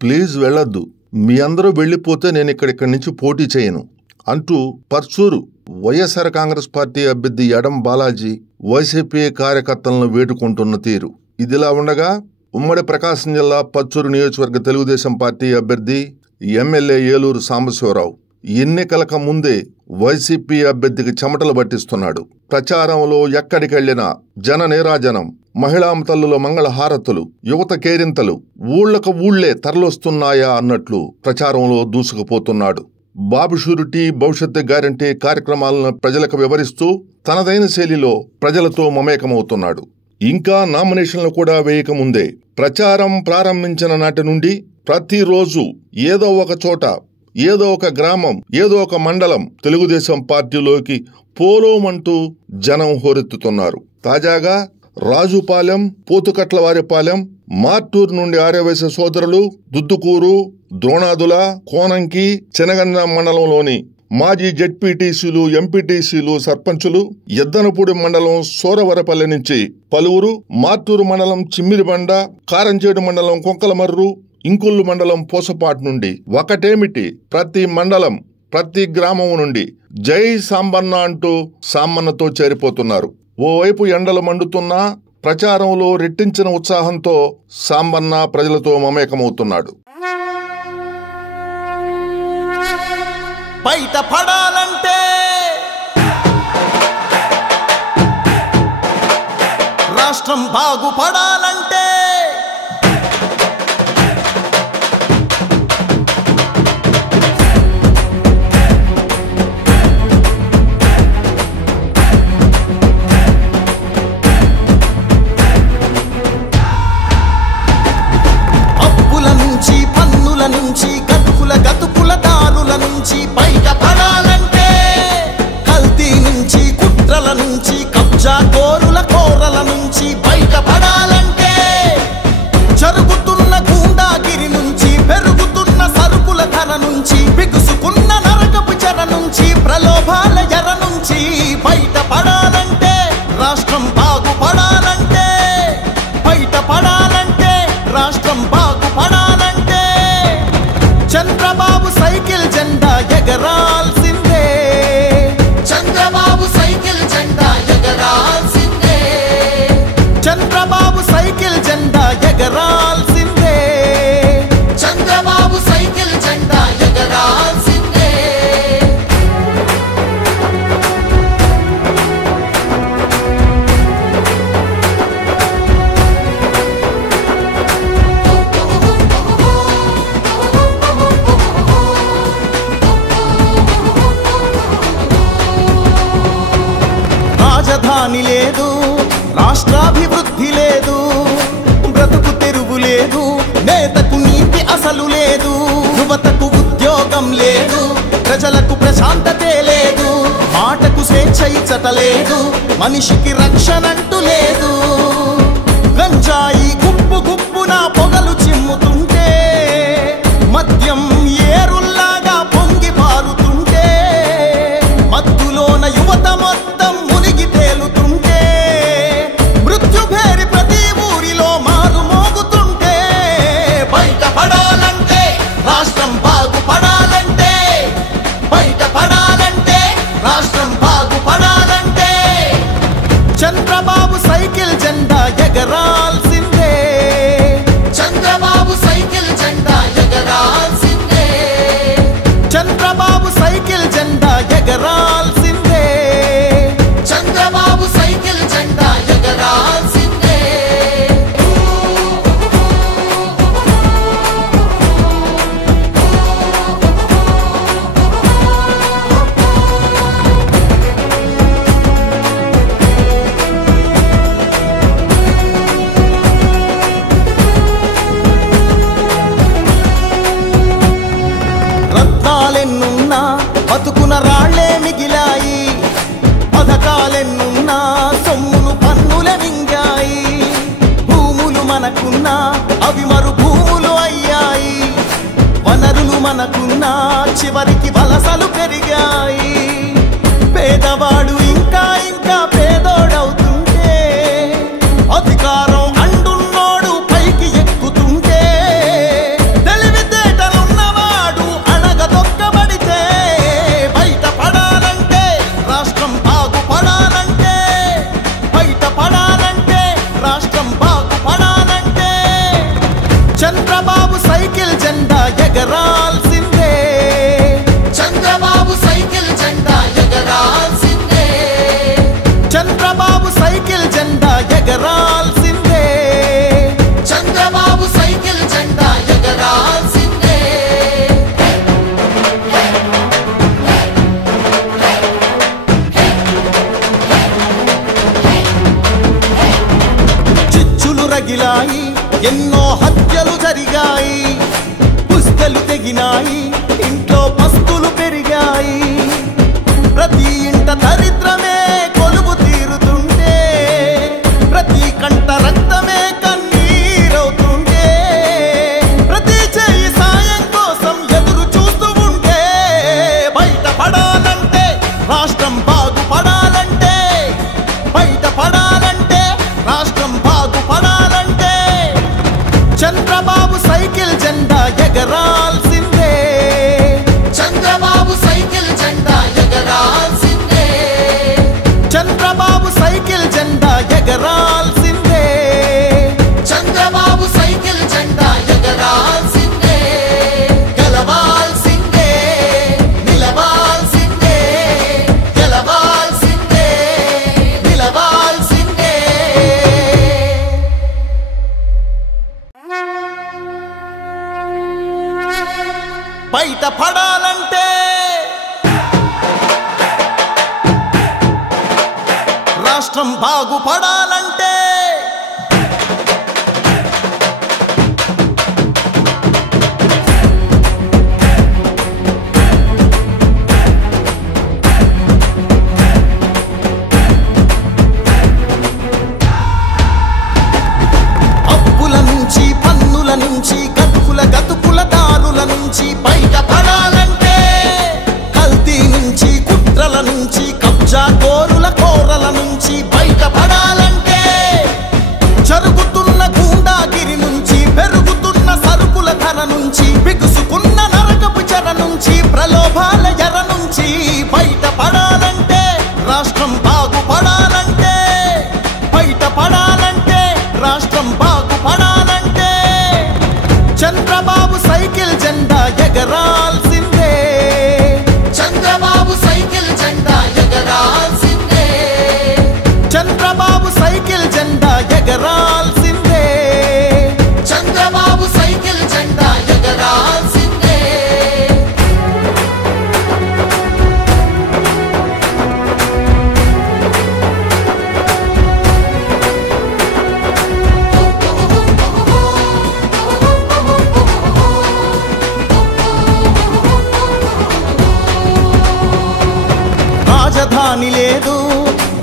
Please వెళ్ళొద్దు, మీ అందరూ వెళ్ళిపోతే నేను ఇక్కడి నుంచి పోటీ చేయను అంటూ పర్చూరు వైఎస్ఆర్ కాంగ్రెస్ పార్టీ అభ్యర్థి యడం బాలాజీ వైసీపీ కార్యకర్తలను వేడుకుంటున్న తీరు ఇదిలా ఉండగా, ఉమ్మడి ప్రకాశం జిల్లా పర్చూరు నియోజకవర్గ తెలుగుదేశం పార్టీ అభ్యర్థి ఎమ్మెల్యే ఏలూరు సాంబశివరావు ఎన్నికలకు ముందే వైసీపీ అభ్యర్థికి చెమటలు పట్టిస్తున్నాడు. ప్రచారంలో ఎక్కడికెళ్లినా జన నీరాజనం, మహిళా తల్లుల మంగళహారతులు, యువత కేరింతలు, ఊళ్లకు ఊళ్లే తరలొస్తున్నాయా అన్నట్లు ప్రచారంలో దూసుకుపోతున్నాడు. బాబు షూరిటీ భవిష్యత్తు గ్యారంటీ కార్యక్రమాలను ప్రజలకు వివరిస్తూ తనదైన శైలిలో ప్రజలతో మమేకమవుతున్నాడు. ఇంకా నామినేషన్లు కూడా వేయకముందే ప్రచారం ప్రారంభించిన నాటి నుండి ప్రతిరోజు ఏదో ఒక చోట, ఏదో ఒక గ్రామం, ఏదో ఒక మండలం తెలుగుదేశం పార్టీలోకి పోలోమంటూ జనం హోరెత్తుతున్నారు. తాజాగా రాజుపాలెం, పోతుకట్లవారిపాలెం, మార్టూరు నుండి ఆర్యవైశ్య సోదరులు, దుద్దుకూరు, ద్రోణాదుల, కోనంకి, చెనగంజ మండలంలోని మాజీ జెడ్పీటీసీలు, ఎంపీటీసీలు, సర్పంచులు, ఎద్దనపూడి మండలం సోరవరపల్లి నుంచి పలువురు, మార్టూరు మండలం చిమ్మిరిబండ, కారంచేడు మండలం కొంకలమర్రు, ఇంకుల్లు మండలం పోసపాటు నుండి ఒకటేమిటి ప్రతి మండలం, ప్రతి గ్రామం నుండి జై సాంబన్న అంటూ సాంబన్నతో చేరిపోతున్నారు. ఓవైపు ఎండలు మండుతున్నా ప్రచారంలో రెట్టించిన ఉత్సాహంతో సాంబన్న ప్రజలతో మమేకమవుతున్నాడు. బయట పడాలంటే, రాష్ట్రం బాగుపడాలంటే, అప్పుల నుంచి, పన్నుల నుంచి, గతుకుల దారుల నుంచి బయట పడాలంటే, కల్తీ నుంచి, కుట్రల నుంచి, కబ్జా కోరల నుంచి బయట పడాలంటే, జరుగుతున్న గూండాగిరి నుంచి, పెరుగుతున్న సరుకుల ధర నుంచి, బిగుసుకున్న నరకపు చెర నుంచి, ప్రలోభాల ఎర నుంచి బయట పడాలంటే, రాష్ట్రం బాగుపడాలంటే, బయట పడాలంటే, రాష్ట్రం బాగుపడాలంటే, చంద్రబాబు సైకిల్ జెండా ఎగరాల్సిందే, చంద్రబాబు సైకిల్ జెండా ఎగరాల్సిందే, చంద్రబాబు సైకిల్ జెండా ఎగరాల్సిందే, చంద్రబాబు సైకిల్ జెండా ఎగరాల్సిందే. రాజధాని లేదు, రాష్ట్రాభివృద్ధి లేదు, బ్రతుకు తెరువు లేదు, నేతకు నీతి అసలు లేదు, యువతకు ఉద్యోగం లేదు, ప్రజలకు ప్రశాంతతే లేదు, మాటకు స్వేచ్ఛ ఇచ్చట లేదు, మనిషికి రక్షణంటూ లేదు. గంజాయి గుప్పు గుప్పున పొగలు చిమ్ముతుంటే, మద్యం ఏరుల్లాగా పొంగి పారుతుంటే, మత్తులోన యువత మొత్తం మునిగి తేలుతుంటే, మృత్యుభేరి ప్రతి ఊరిలో మారు మోగుతుంటే, బయట పడాలంటే, రాష్ట్రం బాగుపడాలంటే, బయట పడాలంటే, రాష్ట్రం బాగుపడాలంటే, చంద్రబాబు సైకిల్ జెండా ఎగరాల్సిందే, చంద్రబాబు సైకిల్ జెండా ఎగరాల్సిందే, చంద్రబాబు సైకిల్ జెండా ఎగరాల్సిందే, చంద్రబాబు సైకిల్ జెండా ఎగరాల్సిందే. రత్నాలెన్నున్నా బతుకున రాళ్లే మిగిలాయి, పథకాలెన్నున్నా సొమ్మును పన్నుల వింగాయి, భూములు మనకున్నా అవి మరు భూములు అయ్యాయి, వనరులు మనకున్నా చివరికి వలసలు పెరిగాయి, పేదవాడు ఇంకా ఇంకా పేదోడవుతుంటే, అధికారం అండున్నోడు పైకి ఎక్కుతుంటే, తెలివి సైకిల్ జెండా ఎగరాల్సిందే చంద్రబాబు సైకిల్ జెండా ఎగరాల్సిందే చంద్రబాబు సైకిల్ జెండా ఎగరాల్సిందే చంద్రబాబు సైకిల్ జెండా ఎగరాల్సిందే చిచ్చులు రగిలాయి ఎన్నో హత్యలు జరిగాయి పుస్తలు తెగినాయి ఇంట్లో పస్తులు పెరిగాయి ప్రతి ఇంట దరిద్రమే కొలువు తీరుతుంటే ప్రతి కంట రక్తమే కన్నీరవుతుంటే ప్రతి చేయి సాయం కోసం ఎదురు చూస్తూ ఉంటే బయటపడాలంటే రాష్ట్రం బాగుపడాలంటే బయటపడాలంటే రాష్ట్రం బాగుపడాలంటే చంద్రబాబు సైకిల్ జెండా ఎగరాల్సిందే చంద్రబాబు సైకిల్ జెండా ఎగరాల్సిందే చంద్రబాబు సైకిల్ జెండా ఎగరాల్సిందే చంద్రబాబు సైకిల్ జెండా ఎగరాల్సిందే గెలవాల్సిందే నిలవాల్సిందే గెలవాల్సిందే నిలవాల్సిందే బయటపడాలంటే రాష్ట్రం బాగుపడాలంటే అప్పుల నుంచి పన్నుల నుంచి గతుకుల దారుల నుంచి బయటపడాలంటే కల్తీ నుంచి కుట్రల నుంచి కబ్జా కోరల నుంచి బయటపడాలంటే జరుగుతున్న గూండాగిరి నుంచి పెరుగుతున్న సరుకుల ధర నుంచి బిగుసుకున్న నరకపు చెర నుంచి ప్రలోభాల ఎర నుంచి బయటపడాలంటే రాష్ట్రం బాగుపడాలంటే బయటపడాలంటే రాష్ట్రం బాగుపడాలంటే చంద్రబాబు సైకిల్ జెండా ఎగరాల్సిందే చంద్రబాబు సైకిల్ జెండా ఎగరాల్సిందే చంద్రబాబు సైకిల్ జెండా ఎగరాల్సిందే చంద్రబాబు సైకిల్ జెండా ఎగరాల్సిందే రాజధాని లేదు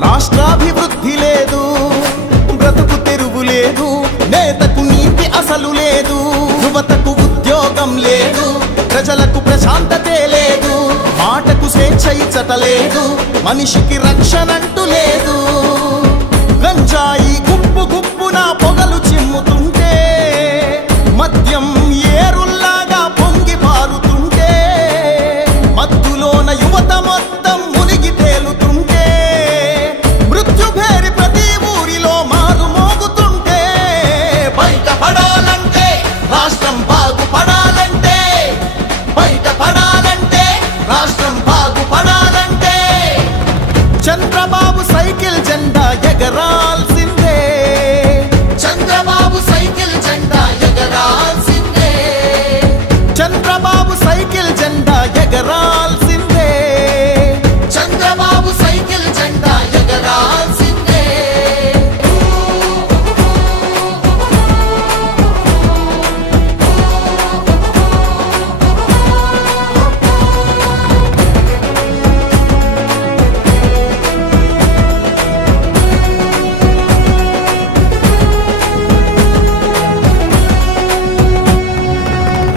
రాష్ట్రాభివృద్ధి లేదు బ్రతుకు తెరువు లేదు నేతకు నీతి అసలు లేదు యువతకు ఉద్యోగం లేదు ప్రజలకు ప్రశాంతతే లేదు మాటకు స్వేచ్ఛ ఇచ్చట లేదు మనిషికి రక్షణంటూ లేదు గంజాయి గుప్పున పొగలు చిమ్ముతుంటే మద్యం ఏరుల్లాగా పొంగి పారుతుంటే మత్తులోన యువత మొత్తం మునిగి తేలుతుంటే మృత్యుభేరి ప్రతి ఊరిలో మారు మోగుతుంటే బయటపడాలంటే రాష్ట్రం బాగుపడాలంటే బయటపడాలంటే రాష్ట్రం బాగుపడాలంటే చంద్రబాబు సైకిల్ జెండా ఎగరాల్సిందే చంద్రబాబు సైకిల్ జెండా ఎగరాల్సిందే చంద్రబాబు సైకిల్ జెండా ఎగరాల్సిందే చంద్రబాబు సైకిల్ జెండా ఎగరాల్సిందే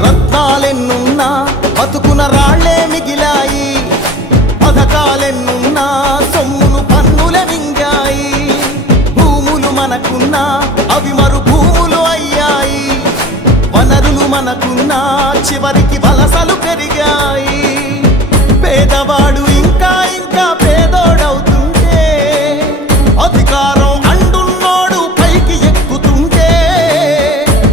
రత్నాలెన్నున్నా బతుకున రాళ్లే మిగిలాయి పథకాలెన్నున్నా సొమ్మును పన్నుల మింగాయి భూములు మనకున్నా అవి మరు భూములు అయ్యాయి వనరులు మనకున్నా చివరికి వలసలు పెరిగాయి